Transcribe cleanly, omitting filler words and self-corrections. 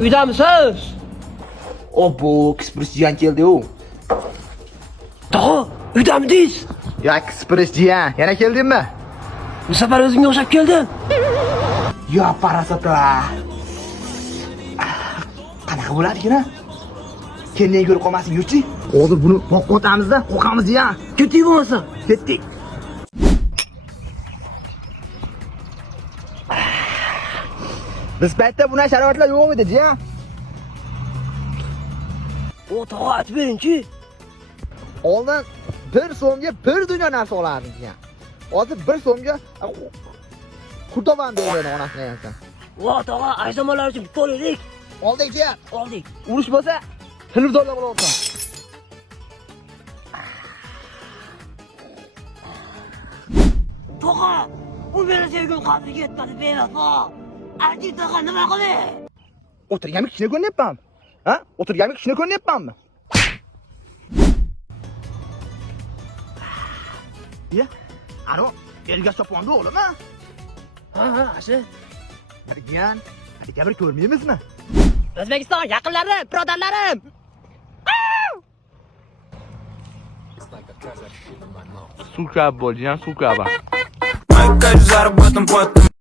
Uydamisiz? Obbo, Kisprisjiyan keldi-ku. Tog'a, uydamidingiz? Ya Kisprisjiyan, yana keldingmi? Bu safar o'zingga o'xshab keldim. Ya parasotlar. Qanaqa bo'larkan? Kendini ko'rib qolmasin, yurchi. Hozir buni o'tamiz-da, qo'qamiz ya. Ketdik bo'lmasa. Ketdik. Biz paytda buna sharoitlar yo'q edi, jiya. O tog'a aytib bering-chi. Oldin 1 so'mga 1 dunyo narsa olardik jiya. Hozir 1 so'mga Kurdoban deyiladi onasini aytsa. Vo tog'a, ayzamonlar uchun bitta olaylik. Oldik jiya. Oldik. Urush bo'lsa, hilbdorlar bo'laversin. Tog'a, u meni sevgim qadriga yetmadi bevafo. Arjin tog'a nima qilay? O'tirganmi kishini ko'ryapman? Ha? O'tirganmi kishini ko'ryapmanmi? Ya, ano, elga choponda o'g'lim a? Ha, asli. Birgan, hali bir ko'rmaymizmi? O'zbekiston yaqinlarim, birodarlarim. Сука, блядь, сука, ба. Мои кайф заработан потом.